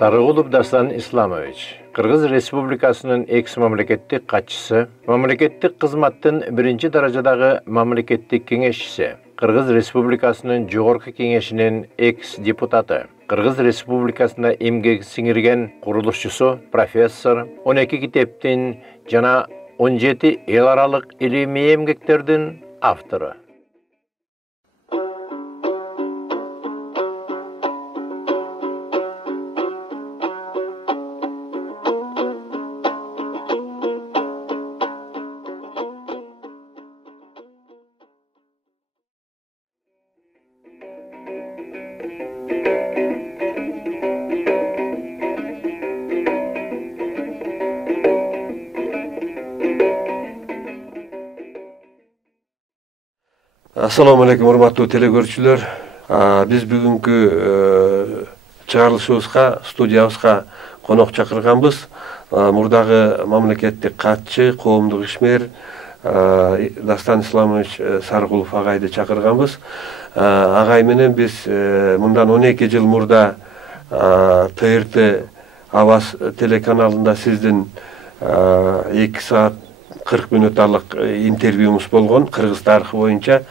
Sarıgulov Dastan Islamovich, Kırgız Respublikasının eks-mamleketlik katçısı, mamleketlik kızmattın birinci derecedagi mamleketlik kengeşçisi, Kırgız Respublikasının Jogorku Kengeşinin eks-deputatı, Kırgız Respublikasında emgek singirgen kuruluşçusu, professor, 12 kiteptin jana 17 el aralık ilimi emgeklerden avtoru. Assalamu alaikum урматтуу телекөрүүчүлөр. Биз бүгүнкү чыгарылышыбызга, студиябызга конок чакырганбыз. Мурдагы мамлекеттик катчы, коомдук ишмер Дастан Исламович Сарыгулов агайды чакырганбыз. Агай менен биз мындан 12 жыл мурда ТРТ Аваз телеканалында сиздин 2 саат 40 мүнөттарлык интервьюмуз болгон кыргыз тарыхы боюнча.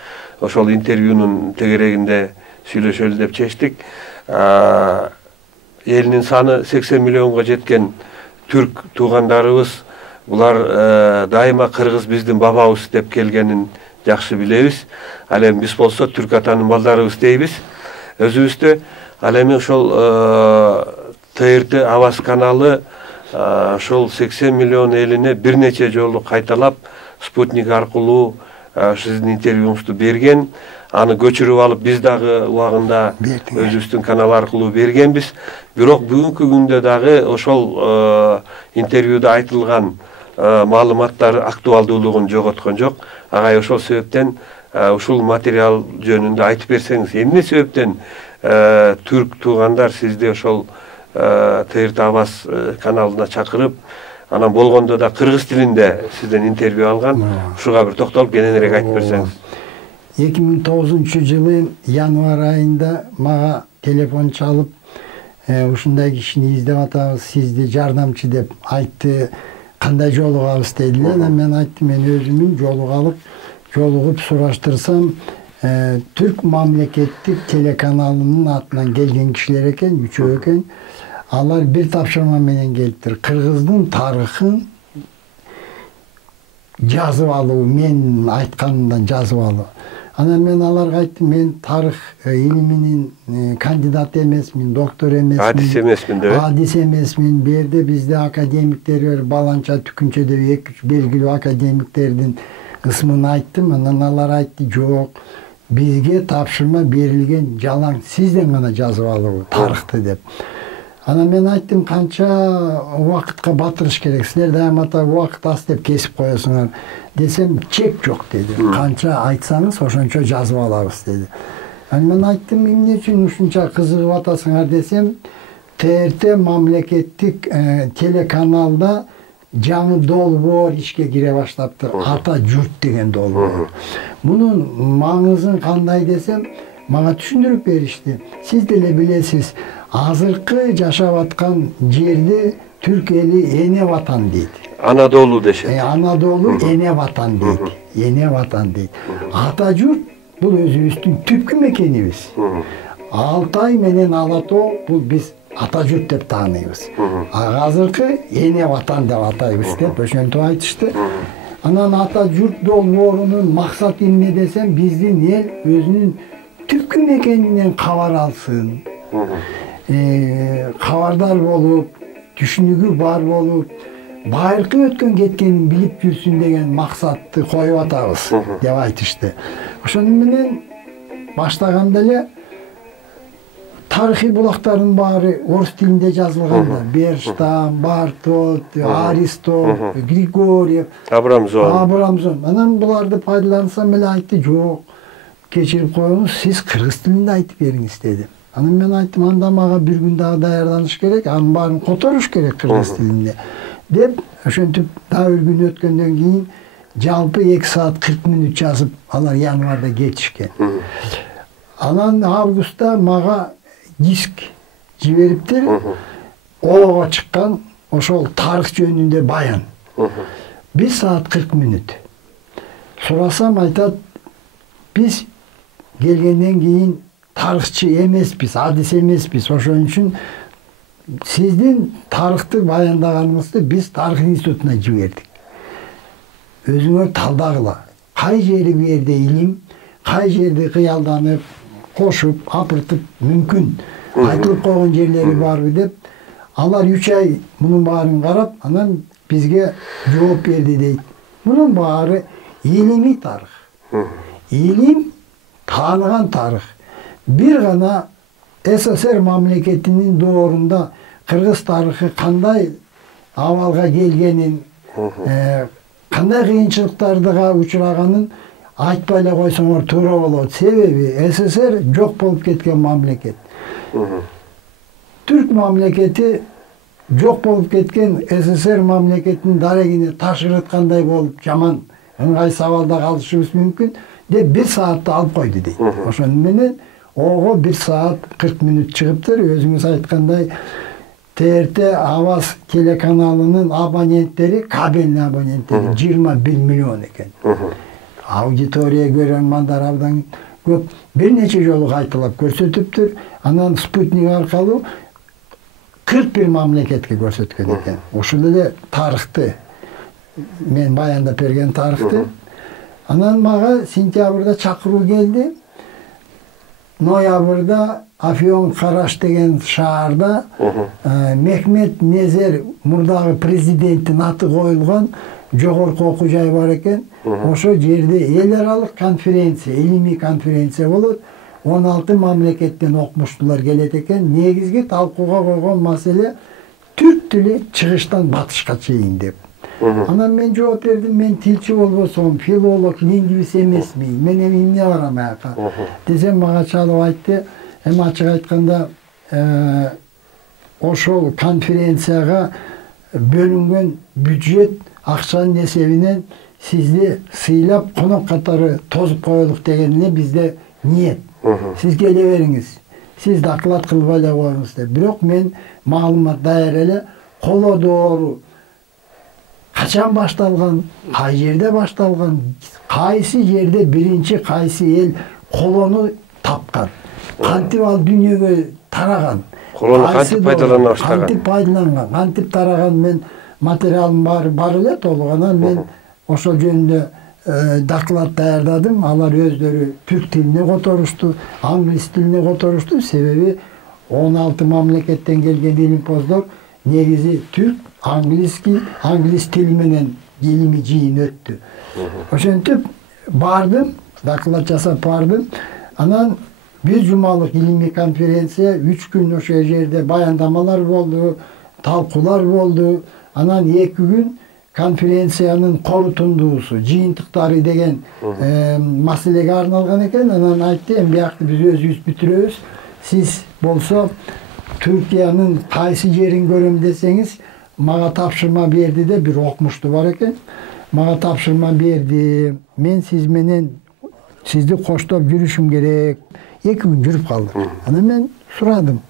Ошол интервьюнун тегерегинде сүйлөшөлү деп чечтик. Элинин саны 80 миллионго жеткен түрк туугандарыбыз, булар дайыма кыргыз биздин бабабыз деп келгенин жакшы билебиз. Ал эми биз болсо түрк атанын балдарыбыз дейбиз. Өзүбүздө ал эми ошол ТРТ Аваз каналы ошол 80 миллион элине бир нече жолу кайталап спутник аркылуу сиздин интервьюңузду берген. Аны көчүрүп алып биз дагы убагында өзүбүздүн канал аркылуу бергенбиз. Бирок бүгүнкү күндө дагы ошол интервьюда айтылган маалыматтар актуалдуулугун жоготкон жок. Агай ошол себептен ушул материал жөнүндө айтып берсеңиз, эмне себептен түрк туугандар сизди ошол ТРТ Аваз каналына чакырып, анан болгондо да кыргыз тилинде сизден интервью алган. Ушуга бир токтолуп кененирээк айтып берсеңиз. 2009-жылы январь айында мага телефон чалып, ушундай кишини издеп атабыз, сизди жардамчы деп айтты, кандай жолугабыз дедилер. Мен айттым, мен өзүмүн жолугуп сураштырсам, түрк мамлекеттик телеканалынын атынан келген кишилер экен, 3 экен. Алар бир тапшырма менен келиптир. Кыргыздын тарыхын жазып алуу, мен айтканымдан жазып алуу. Анан мен аларга айттым, мен тарых илиминин кандидаты эмесмин, доктор эмесмин. Адис эмесмин деп. Адис эмесмин. Берде бизде академиктер бар, баланча Түкүнчөдө 2-3 белгилүү академиктердин ысмын айттым. Анан алар айтты, жок, бизге тапшырма берилген жалаң, сизден гана жазып алуу тарыхты деп. Анан мен айттым, канча убакытка батырыш керек, силер дайымата убакыт аз деп кесип коесуңар десем, чек жок деди. Канча айтсаңыз ошончо жазып алабыз деди. Анан мен айттым, эмне үчүн ушунча кызыгып атасыңар десем, ТРТ мамлекеттик телеканалда жаңы долбоор ишке кире баштапты. Ата журт деген долбоор. Мунун маңызын кандай десем, мага түшүндүрүп беришти. Сиз деле билесиз, азыркы жашап аткан жерди түрк эли эне ватан дейт. Анадолу дешет. Анадолу эне ватан дейт. Эне ватан дейт. Ата журт бул өзүбүздүн түпкү мекенибиз. Алтай менен Ала тоо бул биз ата журт деп тааныйбыз. Азыркы эне ватан деп атайбыз деп ошентип айтышты. Анан ата журт долбоорунун максаты эмне десем, биздин эл өзүнүн түпкү мекенинен кабар алсын. Кабардар болуп, түшүнүгү бар болуп, байыркы өткөн кеткенин билип жүрсүн деген максатты коюп атабыз деп айтышты. Ошону менен баштаганда эле тарыхый булактардын баары орус тилинде жазылган. Берштам, Бартот, Аристов, Григорьев, Абрамзон. Анан буларды пайдалансам эле айтты, жок, кечирип коюңуз, сиз кыргыз тилинде айтып бериңиз деди. Анан мен айттым, анда мага бир күн дагы даярданыш керек, анын баарын которуш керек кыргыз тилинде деп, ошентип дагы бир күн өткөндөн кийин жалпы 2 саат 40 мүнөт жазып, алар январда кетишкен. Анан августта мага диск жибериптир. ого чыккан ошол тарых жөнүндө баян. 1 saat 40 мүнөт. Сурасам айтат, биз келгенден кийин тарыхчы эмеспиз, адис эмеспиз. Ошон үчүн сиздин тарыхты баяндаганыңызды биз тарых институтуна жибердик. Өзүңөр талдагыла. Кай жери бу жерде илим, кай жерде кыялданып, кошуп, апыртып мүмкүн айтылып койгон жерлери барбы деп, алар 3 ай мунун баарын карап, анан бизге жооп берди дейт. Мунун баары илимий тарых. Илим тааныган тарых. Бир гана СССР мамлекетинин доорунда кыргыз тарыхы кандай абалга келгенин, кандай кыйынчылыктарга учураганын айтпай эле койсоңор туура болот. Себеби СССР жок болуп кеткен мамлекет. Түрк мамлекети жок болуп кеткен СССР мамлекетинин дарегине таш ырыткандай болуп жаман ыңгайсыз абалда калышыбыз мүмкүн деп 1 saatты алып койду дейт. Ошон менен ого 1 saat 40 мүнөт чыгыптыр. Өзүңүз айткандай ТРТ Аваз телеканалынын абоненттери, кабельный абоненттери 21 миллион экен. Аудитория көрөрмандар абдан көп. Бир нече жолу кайталап көрсөтүптүр. Анан спутник аркылуу 41 мамлекетке көрсөткөн экен. Ошол эле тарыхты мен баяндап берген тарыхты. Анан мага сентябрда чакыруу келди. Ноябрда Афьон Караш деген шаарда Мехмет Незер мурдагы президенттин аты коюлган жогорку окуу жай бар экен. Ошо жерде эл аралык конференция, илимий конференция болот. 16 мамлекеттен окумуштуулар келет экен. Негизги талкууга койгон маселе түрк тили чыгыштан батышка чейин деп. Анан мен жооп бердим, мен тилчи болбосом, филолог, лингвист эмесмин. Мен эмне барам аяка. Десем мага чалып айтты, эми ачык айтканда ошол конференцияга бөлүнгөн бюджет акчанын эсебинен сизди сыйлап конок катары тозуп коелук деген эле бизде ниет. Сиз келе бериңиз. Сиз доклад кылбай эле коюңуз деп. Бирок мен маалымат даяр эле, коло доору качан башталган, кай жерде башталган, кайсы жерде биринчи кайсы эл колону тапкан, кантип ал дүйнөгө тараган, колону кантип пайдалана баштаган, кантип пайдаланган, кантип тараган, мен материалым бар эле толук. Анан мен ошол жөнүндө доклад даярдадым. Алар өздөрү түрк тилине которушту, англис тилине которушту. Себеби 16 мамлекеттен келген илимпоздор негизи түрк, англис тили менен илимий жыйын өттү. Ошентип бардым, доклад жасап бардым. Анан 1 жумалык илимий конференция, 3 күн ошол жерде баяндамалар болду, талкуулар болду. Анан 2 күн конференциянын корутундуусу, жыйынтыктары деген маселеге арналган экен. Анан айтты, эми биякты биз өзүбүз бүтүрөбүз. Сиз болсо Түркиянын кайсы жерин көрөм десеңиз, мага тапшырма берди де, бир окумуштуу бар экен. Мага тапшырма берди. Мен сиз менен сизди коштоп жүрүшүм керек. 2 күн жүрүп калдым. Анан мен сурадым.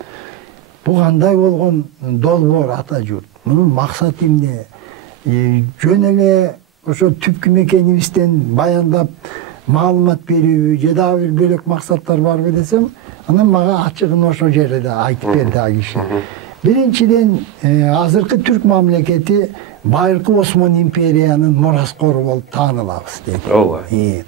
Бу кандай болгон долбоор ата журт? Мунун максаты эмне? Жөн эле ошо түпкү мекенибизден баяндап маалымат берүү же дагы бир бөлөк максаттар барбы десем, анан мага ачыгын ошол жерде айтып берди ал киши. Биринчиден, азыркы түрк мамлекети байыркы Осман империянын мураскору болуп таанылабыз дейт.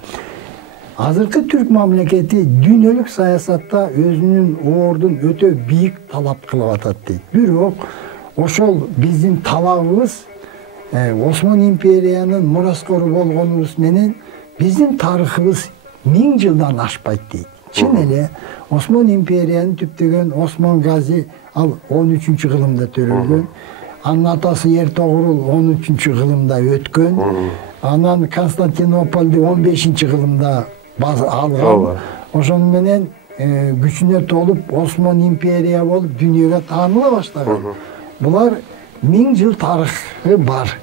Азыркы түрк мамлекети дүйнөлүк саясатта өзүнүн ордун өтө бийик талап кылып атат дейт. Бирок ошол биздин талабыбыз Осман империянын мураскору болгонубуз менен биздин тарыхыбыз 1000 жылдан ашпайт дейт. Чын эле Осман империянын түптөгөн Осман Гази ал 13-кылымда төрөлгөн. Анын атасы Эртогурул 13-кылымда өткөн. Анан Константинополду 15-кылымда алган. Ошон менен күчүнө толуп Осман империя болуп дүйнөгө тааныла баштаган. Булар 1000 жыл тарыхы бар.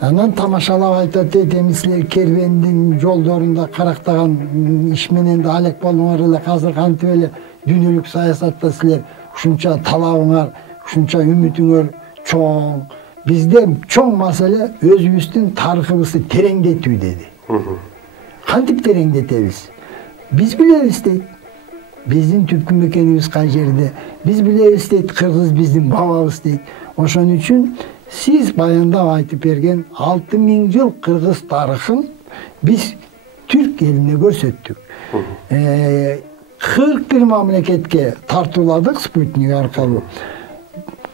Анан тамашалап айтат, эми силер кербендин жолдорунда карактаган иш менен да алек болуңар эле, азыр кантип эле дүйнөлүк саясатта силер ушунча талабыңар ушунча үмүтүңөр чоң. Бизде чоң маселе өзүбүздүн тарыхыбызды тереңдетүү деди. Кантип тереңдетебиз? Биз билебиз дейт. Биздин түпкү мекенибиз кай жерде? Биз билебиз дейт, кыргыз биздин бабабыз дейт. Ошон үчүн сиз баяндап айтып берген 6000 жыл кыргыз тарыхын биз түрк элине көрсөттүк. 41 мамлекетке тартууладык спутник аркылуу.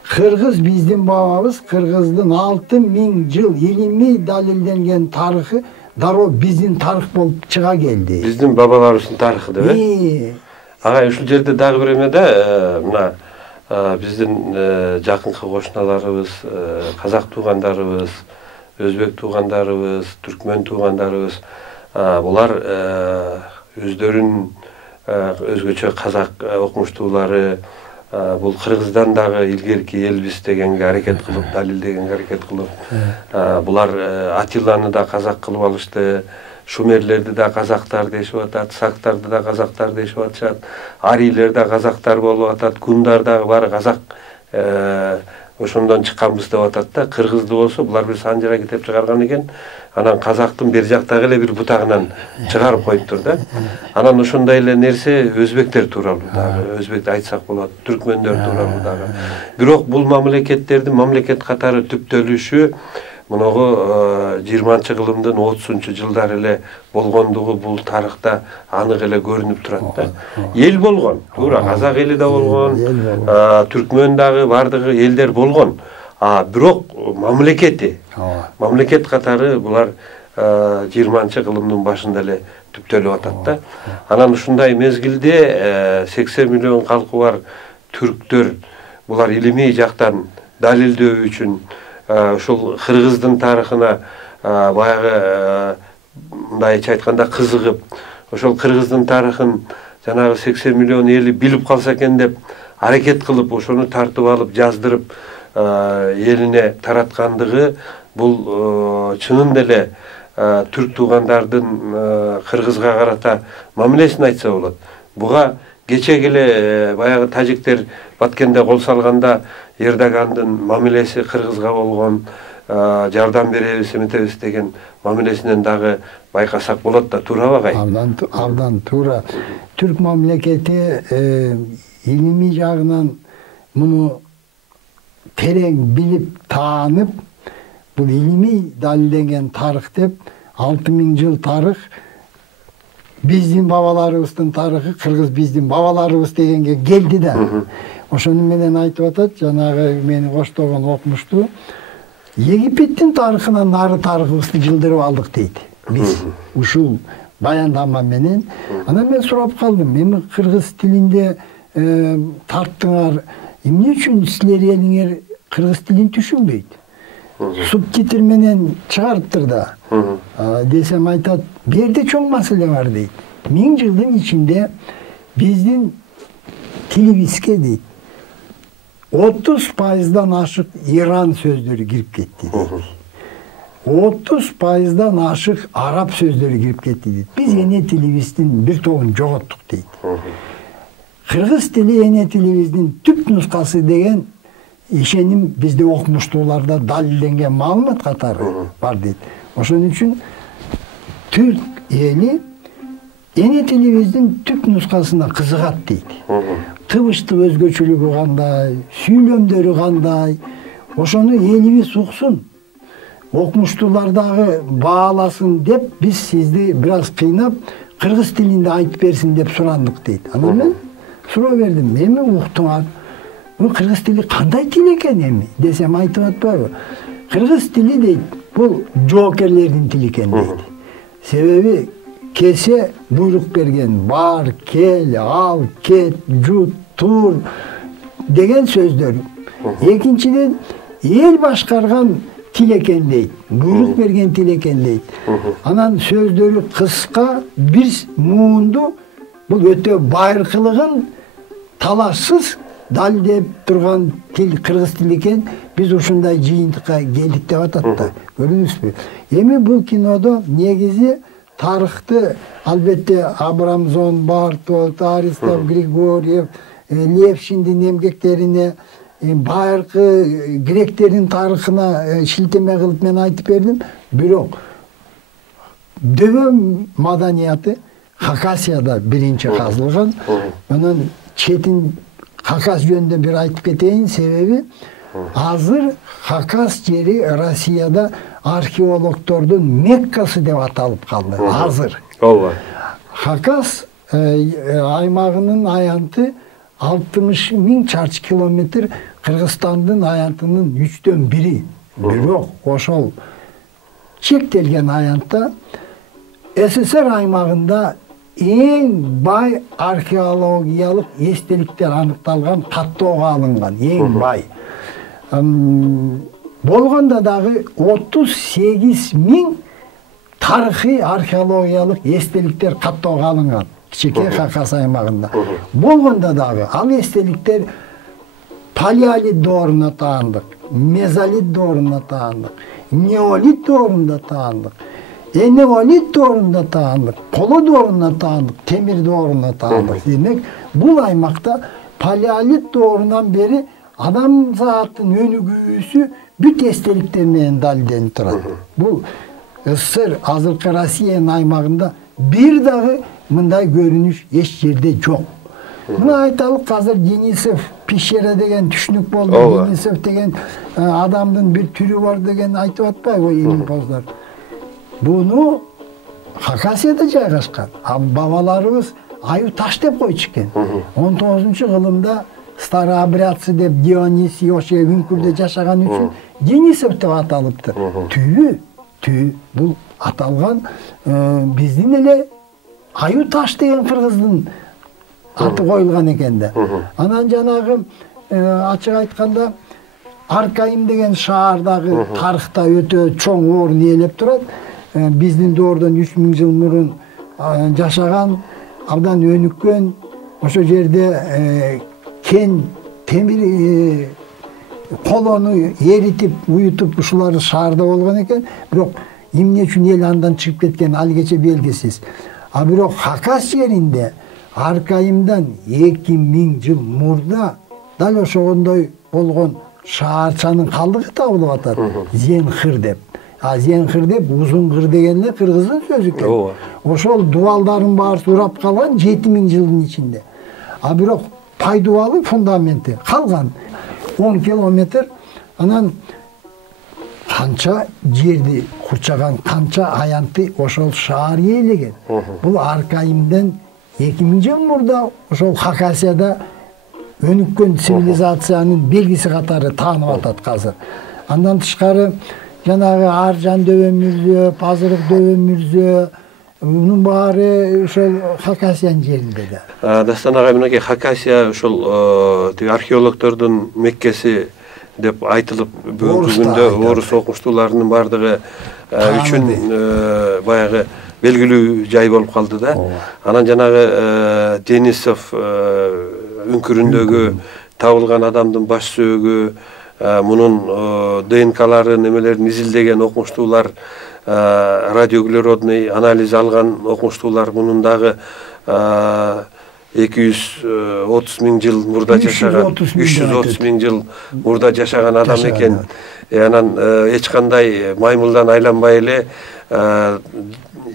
Кыргыз биздин бабабыз, кыргыздын 6000 жыл илимий далилденген тарыхы дароо биздин тарых болуп чыга келди. Биздин бабаларыбыздын тарыхы деп э? Ага, ушул жерде дагы бир эмеде, мына биздин жакынкы кошуналарыбыз, казак туугандарыбыз, өзбек туугандарыбыз, түркмөн туугандарыбыз, булар өздөрүнүн өзгөчө казак окумуштуулары, бул кыргыздан дагы илгерки элбиз дегенге аракет кылып, далилдегенге аракет кылып, булар Атиланы да казак кылып алышты, шумерлерди да казактар дешип атат, сактарды да казактар дешип атышат, арийлер да казактар болуп атат, гундар дагы баары казак ошондон чыкканбыз деп атат да. Кыргызды болсо булар бир санжыра китеп чыгарган экен, анан казактын бер жактагы эле бир бутагынан чыгарып коюптур да. Анан ошондой эле нерсе өзбектер тууралуу дагы, өзбекти айтсак болот, түркмөндөр тууралуу дагы. Бирок бул мамлекеттердин мамлекет катары түптөлүшү муногу 20-кылымдын 30-жылдары эле болгондугу бул тарыхта анык эле көрүнүп турат да. Эл болгон, туура, казак эли да болгон, түркмөн дагы бардыгы элдер болгон. Бирок мамлекет катары булар 20-кылымдын башында эле түптөлүп атат да. Анан ушундай мезгилде 80 миллион калкы бар түрктөр булар илимий жактан далилдөө үчүн ушул кыргыздын тарыхына баягы мындайча айтканда кызыгып, ошол кыргыздын тарыхын жанагы 80 миллион эли билип калса экен деп аракет кылып, ошону тартып алып, жаздырып элине тараткандыгы бул чынында эле түрк туугандардын кыргызга карата мамилесин айтса болот. Буга кечеги эле баягы тажиктер Баткенде кол салганда Эрдогандын мамилеси кыргызга болгон, жардам беребиз, эметебиз деген мамилесинен дагы байкасак болот да, туурабы агай? Абдан туура. Түрк мамлекети илимий жагынан муну терең билип, таанып, бул илимий далилденген тарых деп 6000 жыл тарых, биздин бабаларыбыздын тарыхы, кыргыз биздин бабаларыбыз дегенге келди да. Ошону менен айтып атат, жанагы мени коштогон окумуштуу, Египеттин тарыхынан нары тарыхыбызды жылдырып алдык дейт. Биз ушул баяндама менен. Анан мен сурап калдым, эми кыргыз тилинде тарттыңар, эмне үчүн силер элиңер кыргыз тилин түшүнбөйт? Субтитр менен чыгарыптыр да. Десем айтат, берде чоң маселе бар дейт. 1000 жылдын ичинде биздин тилибизге дейт 30%дан ашык Иран сөздөрү кирип кетти дейт. 30%дан ашык араб сөздөрү кирип кетти дейт. Биз эне тилибиздин бир тобун жоготтук дейт. Кыргыз тили эне тилибиздин түп нускасы деген ишеним бизде окумуштууларда далилденген маалымат катары бар дейт. Ошон үчүн түрк эли эне тилибиздин түп нускасына кызыгат дейт. Тыбыштык өзгөчөлүгү кандай, сүйлөмдөрү кандай, ошону элибиз уксун, окумуштуулар дагы бааласын деп биз сизди бир аз кыйнап кыргыз тилинде айтып берсин деп сурандык дейт. Анан мен суроо бердим, эми уктуңар, бул кыргыз тили кандай тил экен эми десем айтып атпайбы? Кыргыз тили дейт, бул жоокерлердин тили экен дейт. Себеби кесе буйрук берген, бар, кел, ал, кет, жут, тур деген сөздөр. Экинчиден, эл башкарган тил экен дейт, буйрук берген тил экен дейт. Анан сөздөрү кыска, бир муунду, бул өтө байыркылыгын талашсыз далилдеп турган тил кыргыз тили экен. Биз ушундай жыйынтыкка келдик деп атат да. Көрдүңүзбү? Эми бул кинодо негизи тарыхты албетте Абрамзон, Бартолд, Аристов, Григорьев, Левшиндин эмгектерине bayırkı Greklerin tarihine şilteme kılıp men aytıp berdim. Bирок döve madaniyatı Hakasya'da birinci kazılgan. Onun çetin Hakas yönünde bir aytıp keteyim sebebi hazır Hakas yeri Rusya'da arkeologtordun Mekkası dep atalıp kaldı. Hazır. Hakas aymağının ayantı 60.000 çarşı kilometre Kırgızistan'ın ayantının 3'ten biri. Bирок oşol çektelgen ayantta SSR aymağında en bay arkeologiyalыk естеликтер anıktalgan Каттоого alıngan. En bay. Болгондо дагы 38.000 tarihi arkeologiyalыk естеликтер Каттоого alıngan. Кичике Hakas aymağında. Болгондо дагы ал естеликтер Paleolit doğruna taandık, Mezolit doğruna taandık, Neolit doğrunda taandık, Eneolit doğrunda taandık, Kolo doğruna taandık, Temir doğruna taandık demek. Bu aymakta Paleolit doğrundan beri adam zatın önügüsü büt esteliklerine dalden turadi. Bu sır azırkı Rusya'nın aymağında bir dahi mınday görünüş eş yerde yok. Bunu aytalık hazır Denisov Pişere degen түшүнүк болду. Denisov degen adamdın bir türü var degen aytıp atpay o ilimпоздор. Bunu Hakasya'da жайгашкан. Babalarımız Аю taş dep koyчукен. 19. yılında Старообрядцы деп Дионисий ошо Үңкүрдө жашаган үчүн Denisov деп аталыптыр. Түү бул аталган биздин эле Аю taş деген кыргыздын аты коюлган экен да. Анан жанагы ачык айтканда Аркайым деген шаардагы тарыхта өтө чоң орун ээлеп турат. Биздин доордон 3000 жыл мурун жашаган, абдан өнүккөн, ошо жерде кен темир колону эритип, уютуп ушулар шаарда болгон экен. Бирок эмне үчүн эл андан чыгып кеткен алгече белгисиз. Бирок Хакас жеринде Аркайымдан 2000 жыл мурда дал ошогондой болгон шаарчанын калдыгы табылып атат. Зенхыр деп. Зенхыр деп узун кыр деген эле кыргыздын сөзү экен. Ошол дубалдардын баары урап калган 7000 жылдын ичинде. Бирок пай дубалы фундаменти калган 10 километр. Анан канча жерди курчаган, канча аянты ошол шаар ээлеген. Бул Аркайымдан 2000 жыл мурда ошол Хакасияда өнүккөн цивилизациянын белгиси катары таанып атат азыр. Андан тышкары жанагы Аржан дөбө мүрзө, Пазырык дөбө мүрзө, мунун баары ошол Хакасиянын жеринде да. Дастан агай, мынакей Хакасия ошол археологтордун Меккеси деп айтылып бүгүнкү күндө орус окумуштууларынын бардыгы үчүн баягы белгилүү жай болуп калды да. Анан жанагы Денисов үңкүрүндөгү табылган адамдын баш сөөгү, мунун ДНКларын немелерин изилдеген окумуштуулар, радиоуглеродный анализ алган окумуштуулар мунун дагы 230 миң жыл мурда жашаган, 330 миң жыл мурда жашаган адам экен. Анан эч кандай маймылдан айланбай эле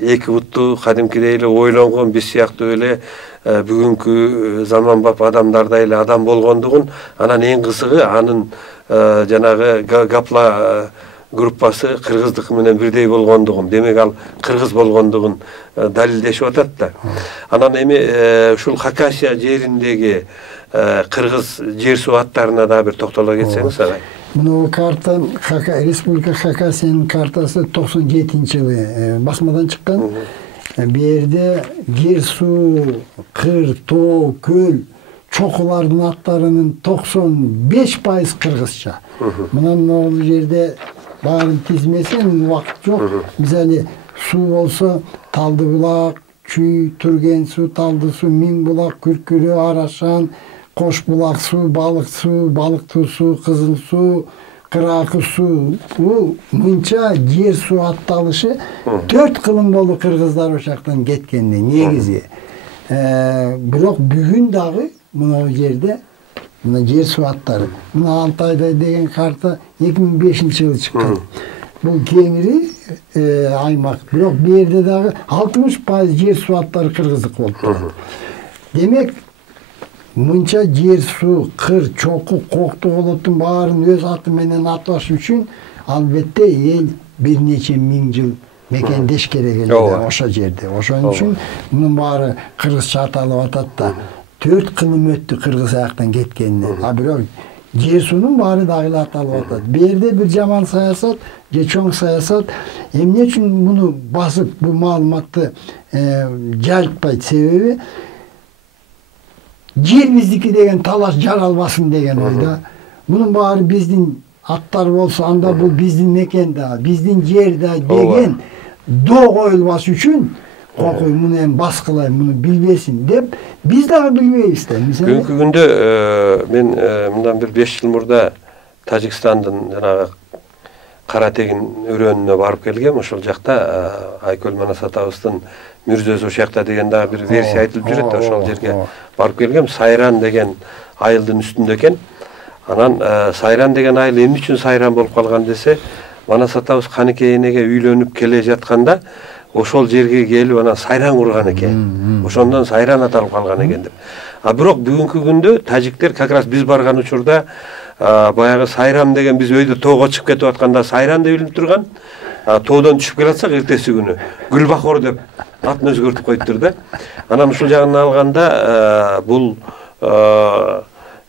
эки бутту кадимкидей эле ойлонгон биз сыяктуу эле бүгүнкү заманбап адамдардай эле адам болгондугун, анан эң кызыгы анын жанагы гапла группасы кыргыздыкы менен бирдей болгондугун, демек ал кыргыз болгондугун далилдешип атат да. Анан эми ушул Хакасия жериндеги кыргыз жер суу аттарына да бир токтоло кетсеңиз агай. Мына карта Республика Хакасиянын картасы 97-жылы басмадан чыккан. Бу жерде жер суу, кыр, тоо, көл, чокулардын аттарынын 95% кыргызча. Мына бул жерде баарын тизмесин убакыт жок. Мисалы суу болсо Талдыбулак, Чүй, Түрген суу, Талды суу, Миң булак, Күркүрө, Арашан, Кош булак суу, Балыктуу суу, Кызыл суу, Кыракы суу. Бул мынча жер суу атталышы 4 кылым болду кыргыздар ошактан кеткенде негизи. Бирок бүгүн дагы мына жерде Мына жер суу аттары. Мына Алтайда деген карта 2005-жылы чыккан. Бул кеңири аймак. Бирок бу жерде дагы 60% жер суу аттары кыргыздык болуп турат. Демек, мынча жер суу, кыр, чоку, кокту колоттун баарын өз аты менен аташ үчүн албетте эл бир нече миң жыл мекендеш керек эле ошо жерде. Ошон үчүн мунун баары кыргызча аталып атат да. 4 кылым өттү кыргыз аяктан кеткенине. А бирок жер суунун баары дагы аталып атат. Бу жерде бир жаман саясат, же чоң саясат. Эмне үчүн муну басып, бу маалыматты жайылтпайт? Себеби жер биздики деген талаш жаралбасын деген ойда. Мунун баары биздин аттар болсо, анда бул биздин мекен да, биздин жер да деген доо коюлбас үчүн кокуй муну эми баскылайм, муну билбесин деп биз дагы билбейбиз да. Бүгүнкү күндө мен мындан бир 5 жыл мурда Тажикстандын жанагы Кара Тегин өрөөнүнө барып келгем. Ошол жакта Айкөл Манас атабыздын мүрзөсү ошол жакта деген дагы бир версия айтылып жүрөт. Ошол жерге барып келгем. Сайран деген айылдын үстүндө экен. Анан Сайран деген айыл эмне үчүн Сайран болуп калган десе, Манас атабыз Каныкей энеге үйлөнүп келе жатканда ошол жерге келип анан сайран курган экен. Ошондон Сайран аталып калган экен деп. А бирок бүгүнкү күндө тажиктер как раз биз барган учурда баягы Сайран деген биз өйдө тоого чыгып кетип атканда Сайран деп билип турган. Тоодон түшүп келатсак эртеси күнү Гүлбахор деп атын өзгөртүп коюптур да. Анан ушул жагын алганда бул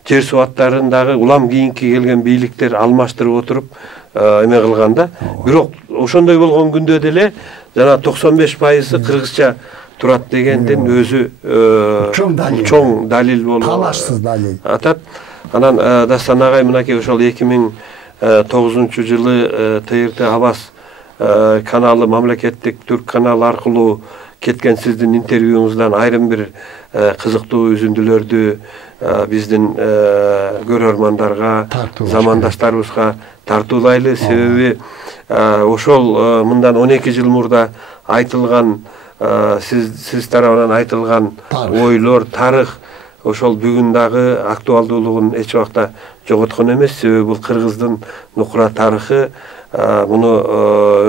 жер суу аттарын дагы улам кийинки келген бийликтер алмаштырып отуруп эме кылганда, бирок ошондой болгон күндө деле жана 95% кыргызча турат дегендин өзү чоң далил болуп, талашсыз далил атат. Анан Дастан агай мынакей ошол 2009-жылы ТРТ Абас каналы, мамлекеттик түрк каналы аркылуу кеткен сиздин интервьюңуздан айрым бир кызыктуу үзүндүлөрдү биздин көрөрмандарга, замандаштарыбызга тартуулайлы. Себеби ошол мындан 12 жыл мурда айтылган, сиз тарабынан айтылган ойлор, тарых ошол бүгүн дагы актуалдуулугун эч убакта жоготкон эмес. Себеби бул кыргыздын нукура тарыхы. Муну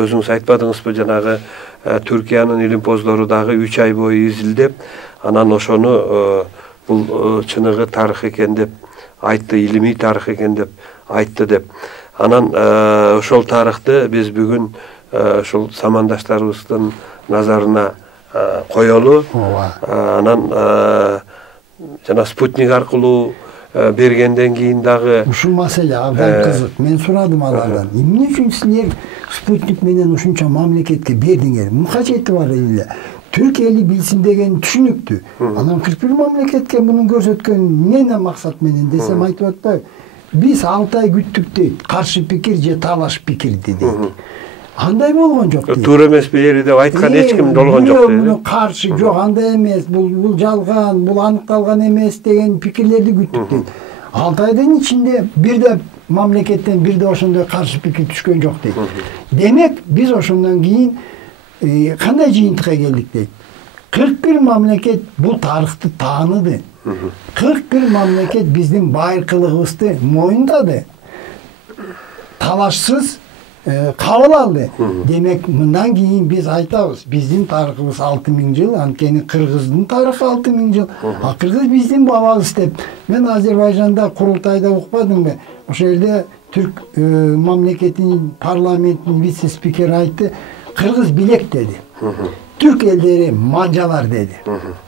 өзүңүз айтпадыңызбы, жанагы Түркиянын илимпоздору дагы 3 ай бою изилдеп, анан ошону бул чыныгы тарых экен деп айтты, илимий тарых экен деп айтты деп. Анан ошол тарыхты биз бүгүн ошол замандаштарыбыздын назарына коелу. Анан жана спутник аркылуу бергенден кийин дагы ушул маселе абдан кызык. Мен сурадым алардан. Эмне үчүн силер спутник менен ушунча мамлекетке бердиңер? Мунун кажети бар эле. Түрк эли билсин деген түшүнүктүү. Анан 41 мамлекетке муну көрсөткөн эмне максат менен десем айтып атпайбы? Биз 6 ай күттүк дейт. Каршы пикир же талаш пикирди дейт. Андай болгон жок дейт. Туура эмес бери деп айткан эч ким болгон жок дейт. Муну каршы жок, андай эмес, бул жалган, бул аныкталган эмес деген пикирлерди күттүк дейт. 6 айдын ичинде бир да мамлекеттен бир да ошондой каршы пикир түшкөн жок дейт. Демек, биз ошондон кийин кандай жыйынтыкка келдик дейт. 41 мамлекет бул тарыхты тааныды. 41 мамлекет биздин байыркылыгыбызды мойындады. Талашсыз кабыл алды. Демек, мындан кийин биз айтабыз, биздин тарыхыбыз 6000 жыл, анткени кыргыздын тарыхы 6000 жыл. А кыргыз биздин бабабыз деп. Мен Азербайжанда курултайда укпадымбы? Ошол жерде түрк мамлекетинин парламентинин вице-спикери айтты, кыргыз билек деди. Түрк элдери манжалар деди.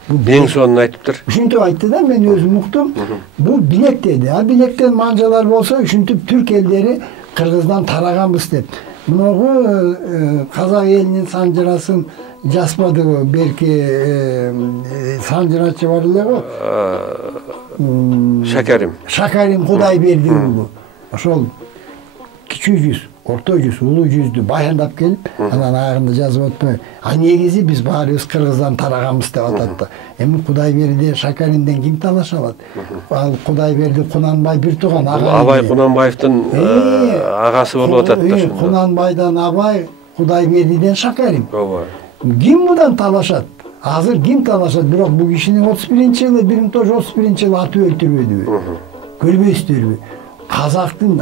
Эң сонун айтыптыр. Ушинтип айтты да, мен өзүм уктум. Бул билек деди. А билектен манжалар болсо, ушинтип түрк элдери кыргыздан тараганбыз деп. Мунугу казак элинин санжырасын жазбадыбы, белки санжырачы бар эле го. Шакарим Кудайберди уулу. Ошол кичүү жүз, орто жүз, улуу жүздү баяндап келип, анан аягында жазып атпайбы. А негизи биз баарыбыз кыргыздан тараганбыз деп атат да. Эми Кудайберди Шакаримден ким талаша алат? Ал Кудайберди Кунанбай бир тууган ага. Абай Кунанбаевдин агасы болуп атат да. Кунанбайдан Абай, Кудайбердиден Шакарим. Ким мындан талашат? Азыр ким талашат? Бирок бул кишинин 31-жылы, 1931-жылы аты өлтүрбөдүбү? көрбөйсүздөрбү? Казактын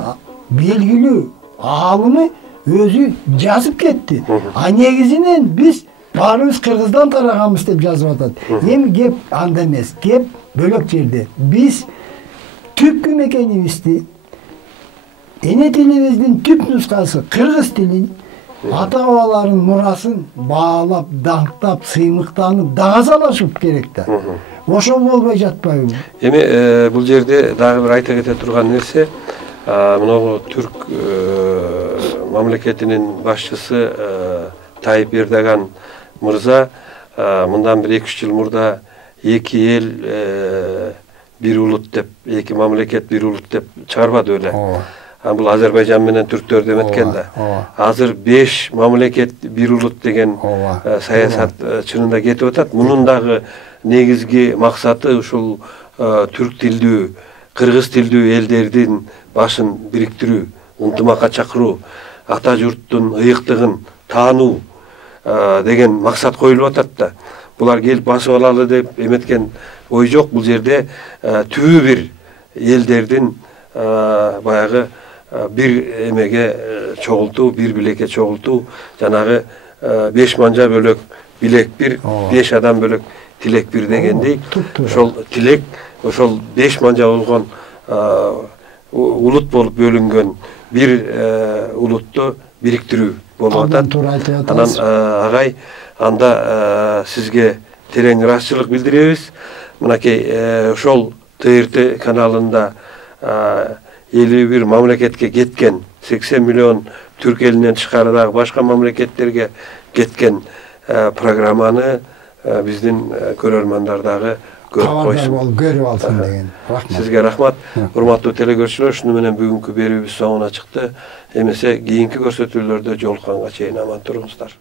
белгилүү аалымы өзү жазып кетти. А негизинен биз баарыбыз кыргыздан тараганбыз деп жазып атат. Эми кеп анда эмес, кеп бөлөк жерде. Биз түпкү мекенибизди, эне тилибиздин түп нускасы кыргыз тилин, ата бабалардын мурасын баалап, даңктап, сыймыктанып, дагазалашып керек да. Ошол болбой жатпайбы? Эми бул жерде дагы бир айта кете турган нерсе, мына түрк мамлекетинин башчысы Тайып Эрдоган мырза мындан 1-2 жыл мурда эки эл бир улут деп, эки мамлекет бир улут деп чыгарбады беле. Бул Азербайжан менен түрктөр деметкен да. Азыр 5 мамлекет бир улут деген саясат чынында кетип атат. Мунун дагы негизги максаты ушул түрк тилдүү, кыргыз тилдүү элдердин башын бириктирүү, ынтымакка чакыруу, ата журттун ыйыктыгын таануу деген максат коюлуп атат да. Булар келип басып алалы деп эметкен ой жок. Бул жерде түбү бир элдердин баягы бир эмеге чогултуу, бир билекке чогултуу, жанагы 5 манжа бөлөк билек бир, 5 адам бөлөк тилек бир дегендей. Ошол тилек, ошол 5 манжа болгон улут болуп бөлүнгөн бир улутту бириктирүү болуп атат. Анан агай, анда сизге терең ыраазычылык билдиребиз. Мынакей ошол ТРТ каналында 51 мамлекетке кеткен, 80 миллион түрк элинен тышкары дагы башка мамлекеттерге кеткен программаны биздин көрөрмандар дагы көрүп койсун. Көрүп алсын деген. Рахмат. Сизге рахмат. Урматтуу телекөрүүчүлөр, ушуну менен бүгүнкү берүүбүз соңуна чыкты. Эмесе кийинки көрсөтүүлөрдө жолукканга чейин аман туруңуздар.